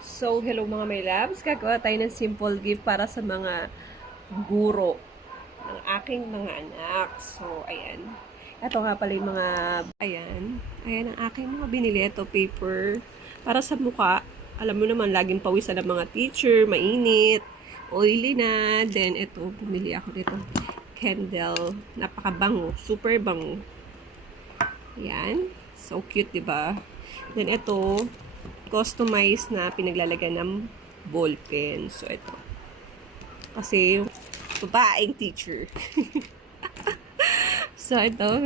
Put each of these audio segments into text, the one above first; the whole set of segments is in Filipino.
So, hello mga my loves. Gagawa tayo ng simple gift para sa mga guro ng aking mga anak. So, ayan. Ito nga pala yung mga, ayan. Ayan ang aking mga binili. Ito, paper. Para sa mukha. Alam mo naman, laging pawisan ng mga teacher, mainit, oily na. Then, ito, bumili ako dito. Candle. Napakabango. Super bango. Ayan. So cute, diba? Then, ito, customized na pinaglalagyan ng ball pen. So, ito. Kasi, babaeng teacher. So, ito,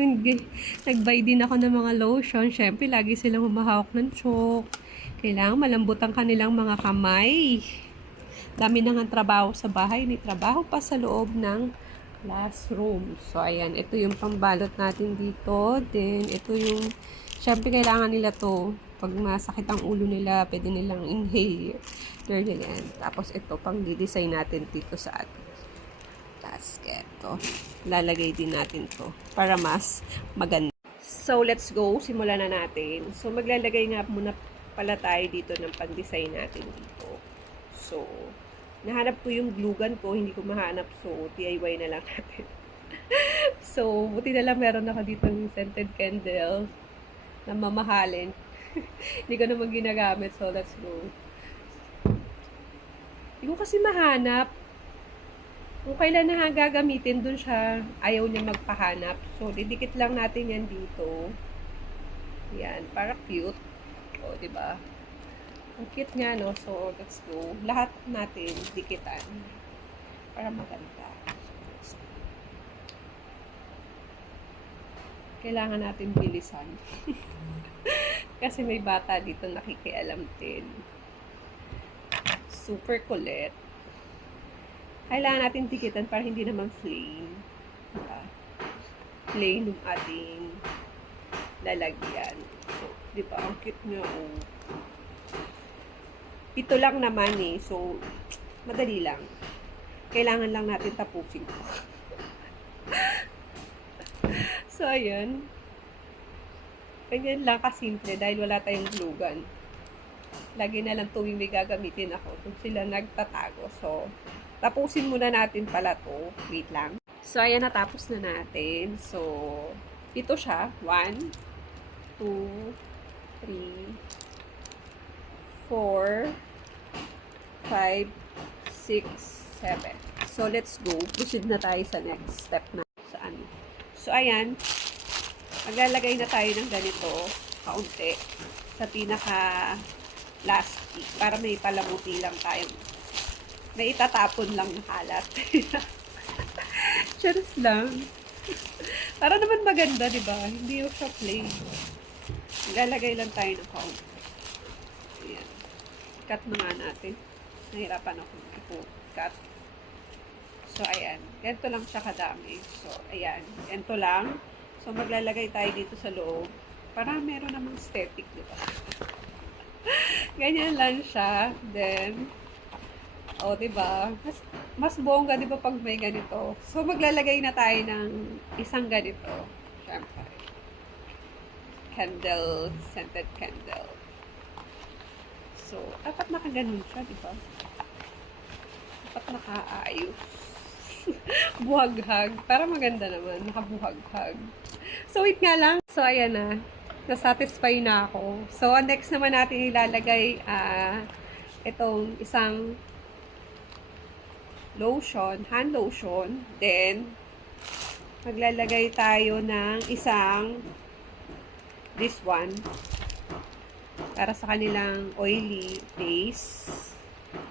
nag-buy din ako ng mga lotion. Siyempre, lagi silang humahawak ng chalk. Kailangan malambot ang kanilang mga kamay. Dami na nga trabaho sa bahay. May trabaho pa sa loob ng classroom. So, ayan. Ito yung pambalot natin dito. Then, ito yung, siyempre, kailangan nila to. Pag masakit ang ulo nila, pwede nilang inhale. Yan. Tapos, ito, pang di-design natin dito sa atin. Basket. To. Lalagay din natin to para mas maganda. So, let's go. Simulan na natin. So, maglalagay nga muna pala tayo dito ng pan-design natin dito. So, nahanap ko yung glue gun ko. Hindi ko mahanap. So, DIY na lang natin. So, buti na lang meron ako dito ng scented candle na mamahalin. Hindi ko naman ginagamit. So, let's go. Hindi ko kasi mahanap. Kung kailan na gagamitin, dun siya ayaw niya magpahanap. So, didikit lang natin yan dito. Yan, para cute. O, diba? Ang cute nga, no? So, let's go. Lahat natin dikitan. Para maganda. So, kailangan natin bilisan. Kasi may bata dito nakikialam din. Super kulit. Kailangan natin dikitan para hindi naman plain. Diba? Plain yung ating lalagyan. So, diba? Ang cute nyo. Oh. Ito lang naman eh. So, madali lang. Kailangan lang natin tapusin ko. So, ayan. Ganyan lang kasimple dahil wala tayong glue gun. Lagi na lang tuwing may gagamitin ako. Kung sila nagtatago. So, tapusin muna natin pala to. Wait lang. So, ayan, natapos na natin. So, ito siya. 1, 2, 3, 4, 5, 6, 7. So, let's go. Proceed na tayo sa next step na. Saan? So, ayan. Maglalagay na tayo ng ganito. Kaunti. Sa pinaka plastic. Para may palamuti lang tayo. May itatapon lang na kalat. Cheers lang. Para naman maganda, di ba? Hindi yung siya plain. Ilalagay lang tayo ng kaunti. Ayan. Cut na nga natin. Nahirapan ako i-cut. So, ayan. Ganito lang siya kadami. So, ayan. Ganito lang. So, maglalagay tayo dito sa loob. Para meron namang aesthetic, di ba? Ganyan lang siya. Then, o, diba? Mas bongga, diba, pag may ganito. So, maglalagay na tayo ng isang ganito. Siyempre. Candle, scented candle. So, dapat nakaganon siya, diba? Dapat nakaayos. Buhaghag. Para maganda naman. Nakabuhaghag. So, wait nga lang. So, ayan na. Nasatisfy na ako. So, next naman natin ilalagay itong isang lotion, hand lotion. Then, maglalagay tayo ng isang this one para sa kanilang oily face.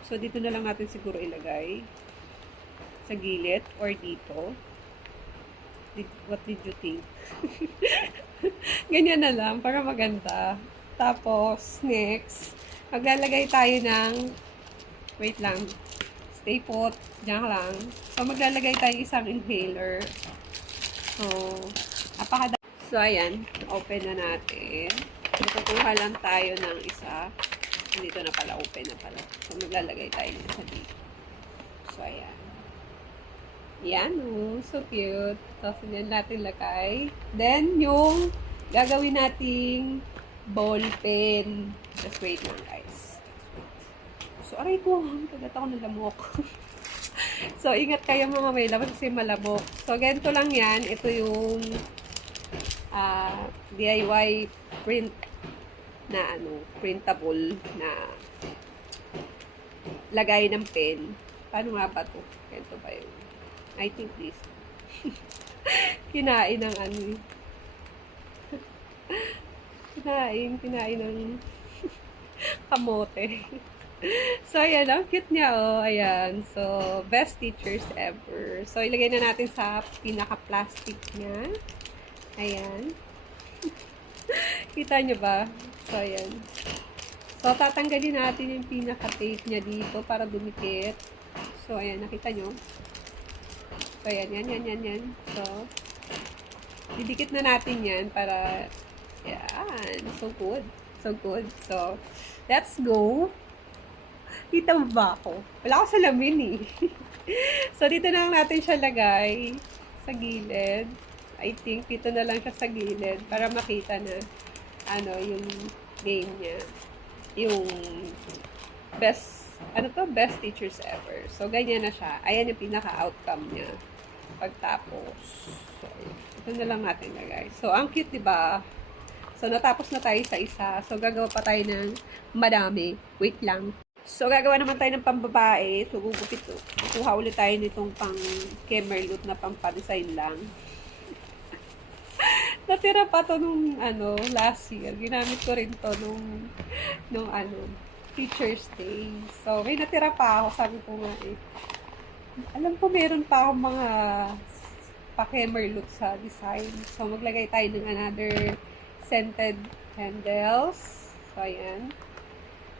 So, dito na lang natin siguro ilagay sa gilid or dito. What did you think? Ganyan na lang para maganda. Tapos, next, maglalagay tayo ng wait lang. Stay put. Diyan lang. So, maglalagay tayo isang inhaler. So, So, ayan. Open na natin. Kukuha lang tayo ng isa. Dito na pala. Open na pala. So, maglalagay tayo ng isa dito. So, ayan. Yan, oh. So cute. Tapos, yan natin lagay. Then, yung gagawin nating ball pen. Just wait lang, guys. Aray ko, kagat ako ng lamok. So, ingat kayo mga may lamok kasi malamok. So, ganito lang yan. Ito yung DIY print na printable na lagay ng pen. Paano nga ba to? Ganito ba yun? I think this. Kinain ng kinain ng kamote. So, ayan, ang cute niya, oh. Ayan. So, best teachers ever. So, ilagay na natin sa pinaka-plastic niya. Ayan. Kita nyo ba? So, ayan. So, tatanggalin natin yung pinaka-tape niya dito para dumikit. So, ayan. Nakita nyo? So, ayan. Yan. So, didikit na natin yan para, yan. So, good. So, let's go. Kita mo ba ako? Wala ako salamin eh. So, dito na lang natin siya lagay sa gilid. I think dito na lang siya sa gilid para makita na yung game niya. Yung best teachers ever. So, ganyan na siya. Ayan yung pinaka-outcome niya. Pagtapos. So, ito na lang natin lagay. So, ang cute, diba? So, natapos na tayo sa isa. So, gagawa pa tayo ng madami. Wait lang. So, gagawa naman tayo ng pambabae. So, gugupit to. Kuha ulit tayo nitong pang Kemerlut na pang-design lang. Natira pa to nung, last year. Ginamit ko rin to nung Teacher's Day. So, may natira pa ako. Sabi ko nga alam ko meron pa akong mga pa-Kemerlut sa design. So, maglagay tayo ng another scented candles. So, ayan.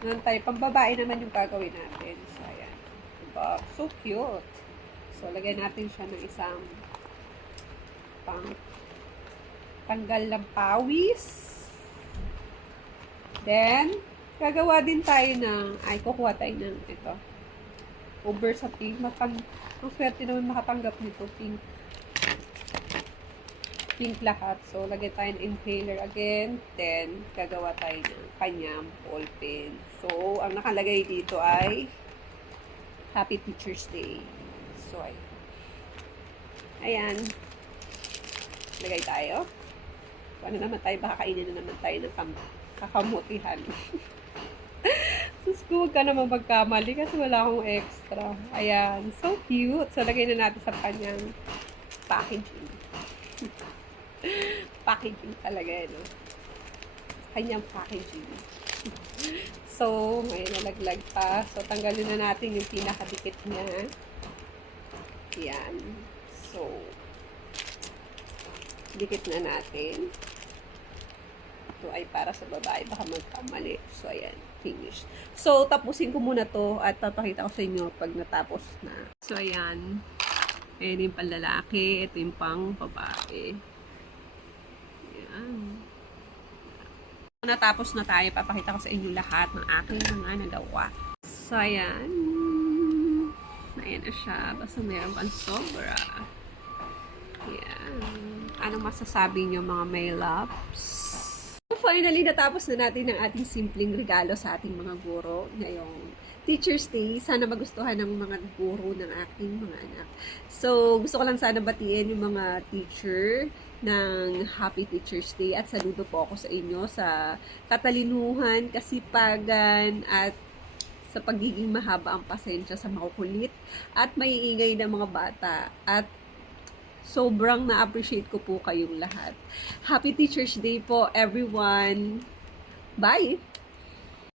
Ngayon tayo, pambabae naman yung gagawin natin. So, ayan. Diba? So cute. So, lagyan natin siya ng isang tanggal ng pawis. Then, gagawa din tayo kukuha tayo ng ito. Over sa pink. Ang swerte naman makatanggap nito, pink. Pink lahat. So, lagay tayo ng inhaler again. Then, gagawa tayo ng kanyang ball pen. So, ang nakalagay dito ay Happy Teacher's Day. So, ayan. Lagay tayo. So, naman tayo? Baka kainin na naman tayo ng kakamutihan. Sus, huwag ka naman magkamali kasi wala akong extra. Ayan. So cute. So, lagay na natin sa kanyang packaging. Packaging talaga, no? Kanyang packaging. So, ngayon nalaglag pa. So, tanggalin na natin yung pinakadikit niya. Yan. So, dikit na natin. Ito ay para sa babae. Baka magkamali. So, ayan. Finish. So, tapusin ko muna to at papakita ko sa inyo pag natapos na. So, ayan. Ayan yung panlalaki. Ito yung pang babae. Ayan. Natapos na tayo, papakita ko sa inyo lahat ng aking mga nagawa. So, ayan. Ayan na siya. Basta meron pang sobra. Ayan. Anong masasabi nyo mga may loves? So, finally, natapos na natin ang ating simpleng regalo sa ating mga guro ngayong Teacher's Day. Sana magustuhan ng mga guro ng aking mga anak. So, gusto ko lang sana batiin yung mga teacher ng Happy Teacher's Day at saludo po ako sa inyo sa katalinuhan, kasipagan at sa pagiging mahaba ang pasensya sa makukulit at maiingay ng mga bata at sobrang na-appreciate ko po kayong lahat. Happy Teacher's Day po everyone! Bye!